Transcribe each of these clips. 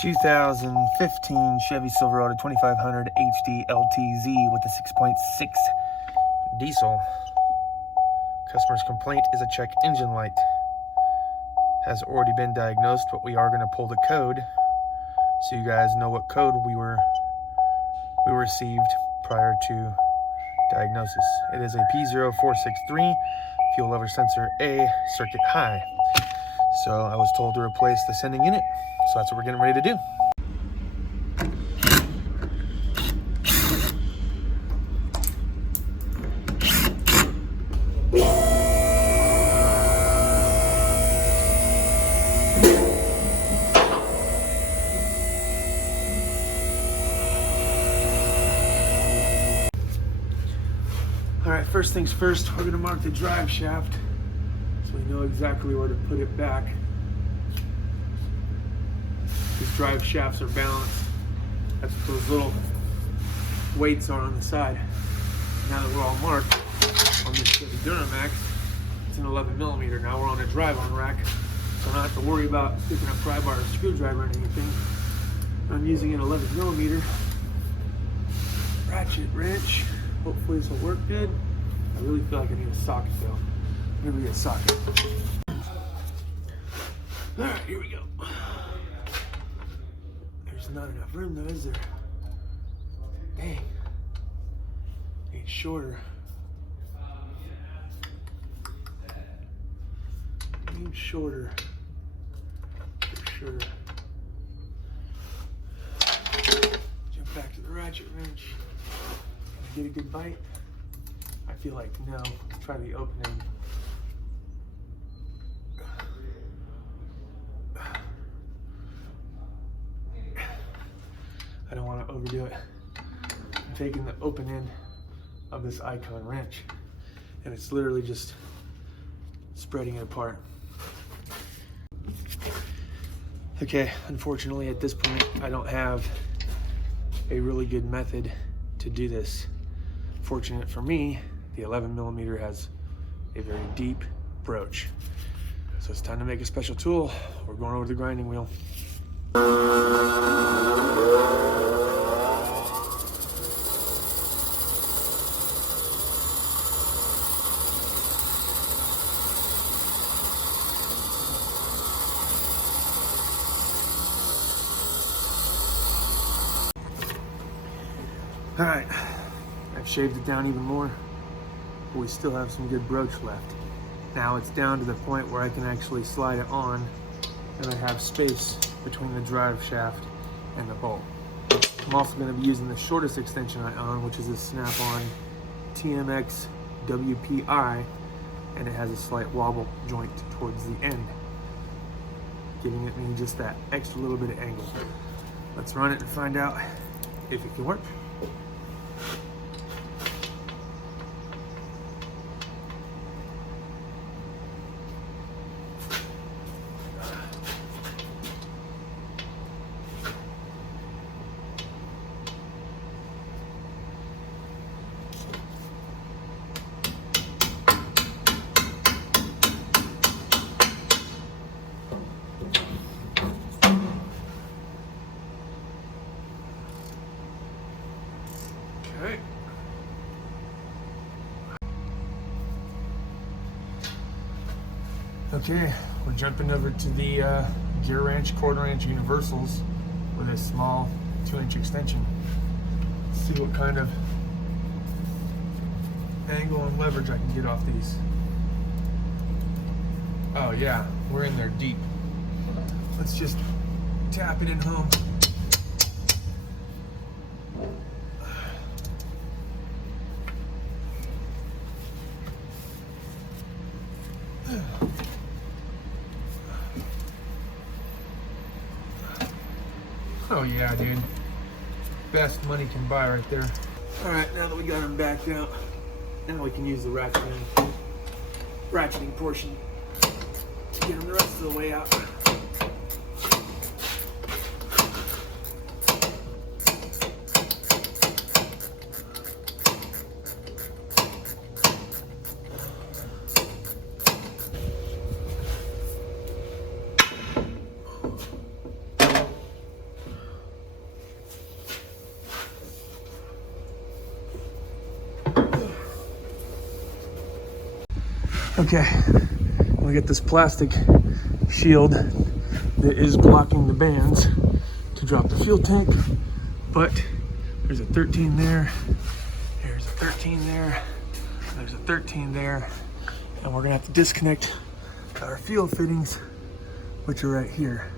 2015 Chevy Silverado 2500 HD LTZ with a 6.6 diesel. Customer's complaint is a check engine light. Has already been diagnosed, but we are going to pull the code so you guys know what code we received prior to diagnosis. It is a P0463 fuel lever sensor A circuit high. So I was told to replace the sending unit, so that's what we're getting ready to do. All right, first things first, we're gonna mark the drive shaft so we know exactly where to put it back. These drive shafts are balanced. That's what those little weights are on the side. Now that we're all marked on this Chevy Duramax, it's an 11mm. Now we're on a drive-on rack, so I don't have to worry about picking up pry bar or screwdriver or anything. I'm using an 11mm ratchet wrench. Hopefully this will work good. I really feel like I need a socket though. Maybe we get a socket. All right, here we go. There's not enough room though, is there? Dang. Need shorter. Need shorter. For sure. Jump back to the ratchet wrench. Get a good bite? I feel like no. Let's try the opening. I don't want to overdo it. I'm taking the open end of this Icon wrench and it's literally just spreading it apart. Okay, unfortunately at this point I don't have a really good method to do this. Fortunate for me, the 11mm has a very deep broach. So it's time to make a special tool. We're going over the grinding wheel. All right. I've shaved it down even more, but we still have some good broach left. Now it's down to the point where I can actually slide it on and I have space between the drive shaft and the bolt. I'm also going to be using the shortest extension I own, which is a snap-on TMX WPI, and it has a slight wobble joint towards the end, giving it me just that extra little bit of angle. Let's run it and find out if it can work. Okay, we're jumping over to the Gearwrench quarter-inch universals with a small 2-inch extension. Let's see what kind of angle and leverage I can get off these. Oh yeah, we're in there deep. Let's just tap it in home. Oh yeah, dude. Best money can buy right there. All right, now that we got them backed out, now we can use the ratcheting portion to get them the rest of the way out. Okay, we get this plastic shield that is blocking the bands to drop the fuel tank, but there's a 13 there, there's a 13 there, there's a 13 there, and we're gonna have to disconnect our fuel fittings, which are right here.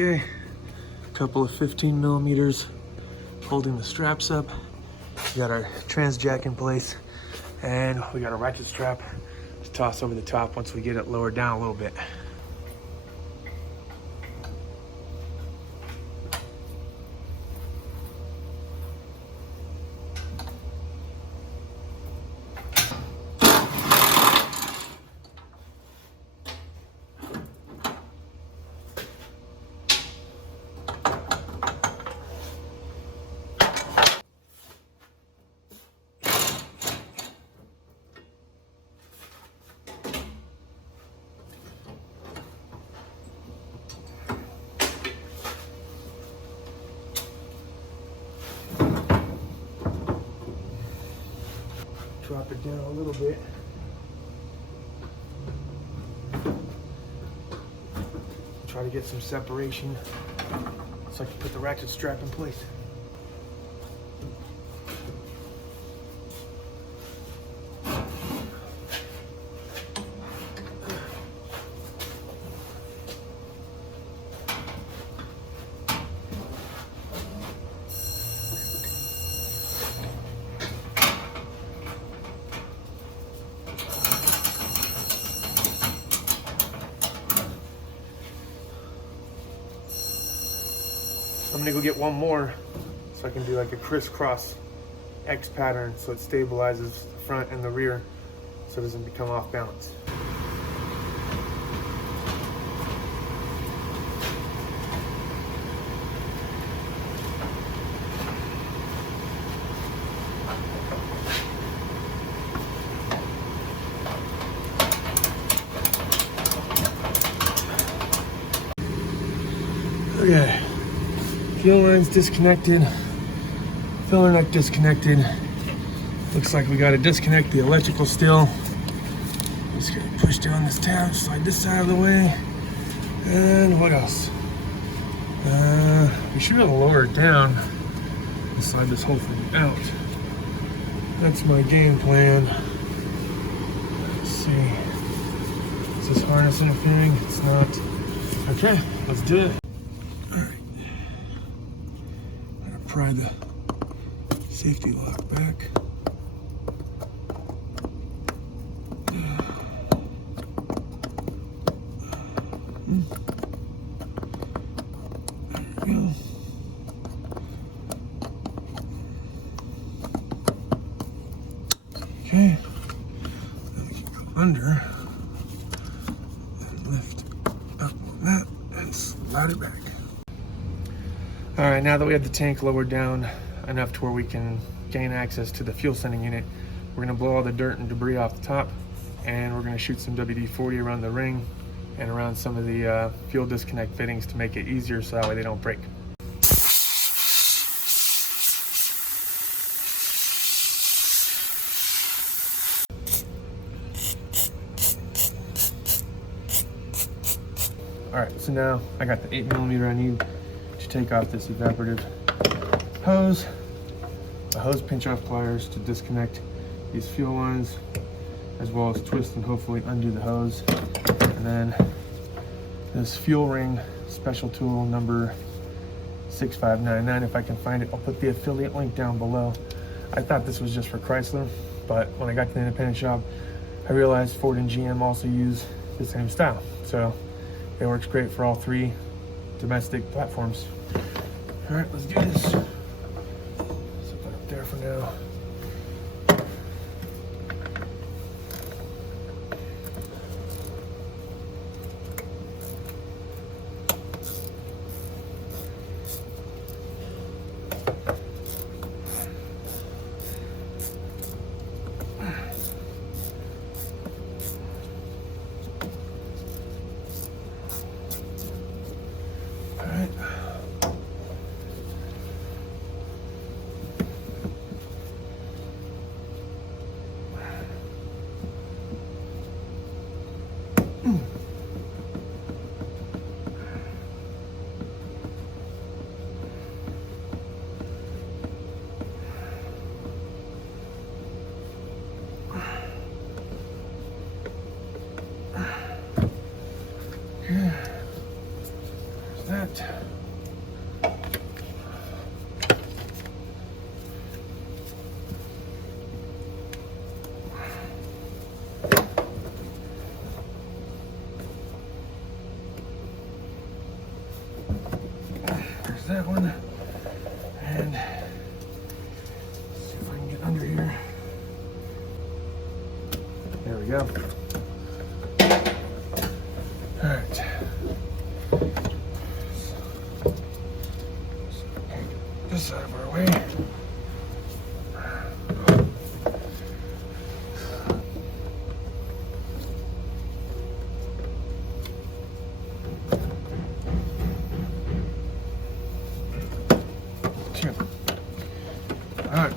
Okay, a couple of 15 millimeters holding the straps up. We got our trans jack in place, and we got a ratchet strap to toss over the top once we get it lowered down a little bit. Drop it down a little bit. Try to get some separation so I can put the ratchet strap in place. I'm gonna go get one more so I can do like a crisscross X pattern so it stabilizes the front and the rear so it doesn't become off balance. Okay. Fuel line's disconnected, filler neck disconnected. Looks like we gotta disconnect the electrical still. Just gonna push down this tab, slide this side of the way. And what else? We should be able to lower it down and slide this whole thing out. That's my game plan. Let's see. Is this harness interfering? It's not. Okay, let's do it. Pry the safety lock back. There we go. Okay. Then we can go under and lift up on that and slide it back. All right, now that we have the tank lowered down enough to where we can gain access to the fuel sending unit, we're gonna blow all the dirt and debris off the top, and we're gonna shoot some WD-40 around the ring and around some of the fuel disconnect fittings to make it easier so that way they don't break. So now I got the 8mm I need to take off this evaporative hose, the hose pinch off pliers to disconnect these fuel lines, as well as twist and hopefully undo the hose. And then this fuel ring special tool number 6599, if I can find it. I'll put the affiliate link down below. I thought this was just for Chrysler, but when I got to the independent shop, I realized Ford and GM also use the same style. So it works great for all three domestic platforms. All right, let's do this. Set that up there for now. There's that. There's that one. And let's see if I can get under here. There we go. All right. This out of our way. All right.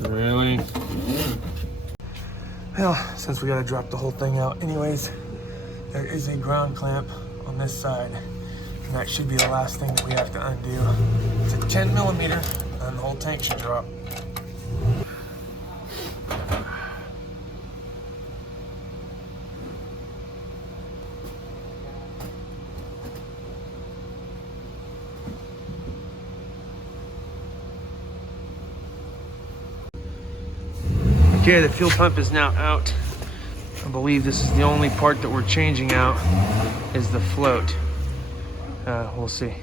Really? Well, since we gotta drop the whole thing out anyways, there is a ground clamp on this side, and that should be the last thing that we have to undo. It's a 10mm, and the whole tank should drop. Okay, the fuel pump is now out. I believe this is the only part that we're changing out is the float. We'll see.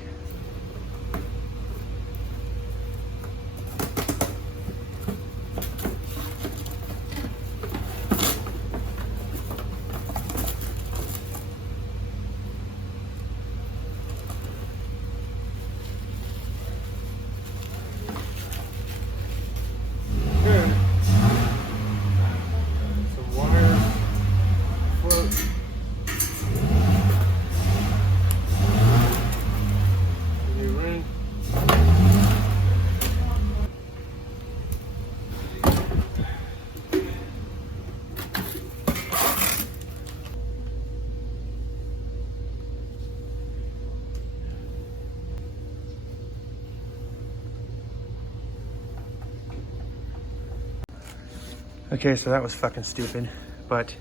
Okay, so that was fucking stupid, but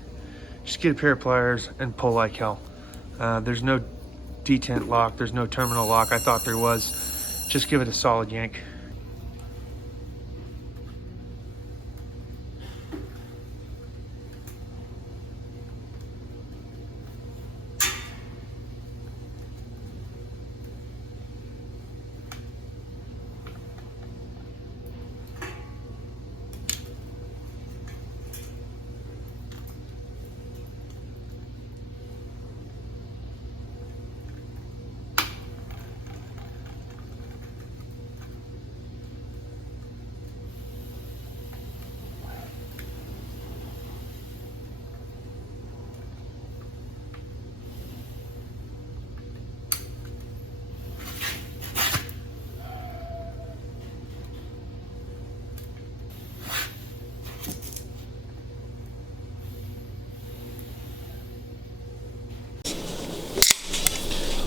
just get a pair of pliers and pull like hell. There's no detent lock, there's no terminal lock. I thought there was. Just give it a solid yank.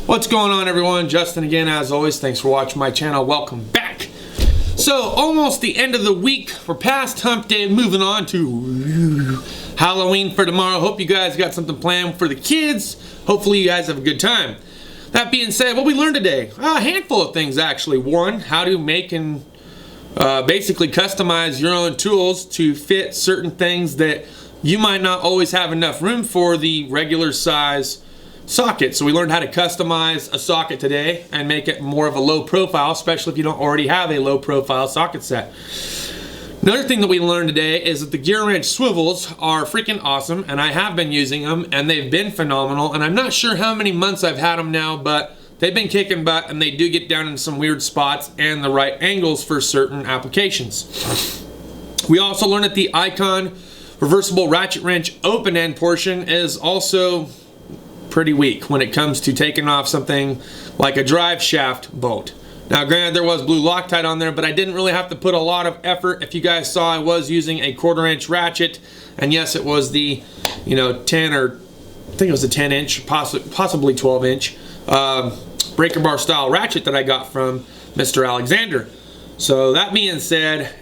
What's going on, everyone? Justin again, as always. Thanks for watching my channel. Welcome back. So, almost the end of the week. We're past hump day, moving on to Halloween for tomorrow. Hope you guys got something planned for the kids. Hopefully you guys have a good time. That being said, what we learned today? A handful of things, actually. One, how to make and basically customize your own tools to fit certain things that you might not always have enough room for the regular size socket. So we learned how to customize a socket today and make it more of a low profile, especially if you don't already have a low profile socket set. Another thing that we learned today is that the Gearwrench swivels are freaking awesome, and I have been using them and they've been phenomenal, and I'm not sure how many months I've had them now, but they've been kicking butt and they do get down in some weird spots and the right angles for certain applications. We also learned that the Icon reversible ratchet wrench open end portion is also pretty weak when it comes to taking off something like a drive shaft bolt. Now granted, there was blue Loctite on there, but I didn't really have to put a lot of effort. If you guys saw, I was using a 1/4 inch ratchet, and yes, it was the 10, or I think it was a 10 inch, possibly 12 inch breaker bar style ratchet that I got from Mr. Alexander. So that being said,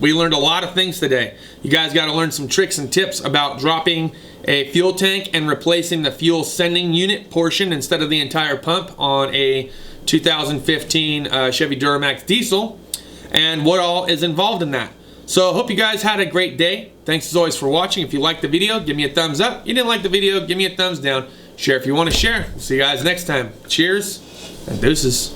we learned a lot of things today. You guys got to learn some tricks and tips about dropping a fuel tank and replacing the fuel sending unit portion instead of the entire pump on a 2015 Chevy Duramax diesel, and what all is involved in that. So I hope you guys had a great day. Thanks as always for watching. If you liked the video, give me a thumbs up. You didn't like the video, give me a thumbs down. Share if you want to share. See you guys next time. Cheers and deuces.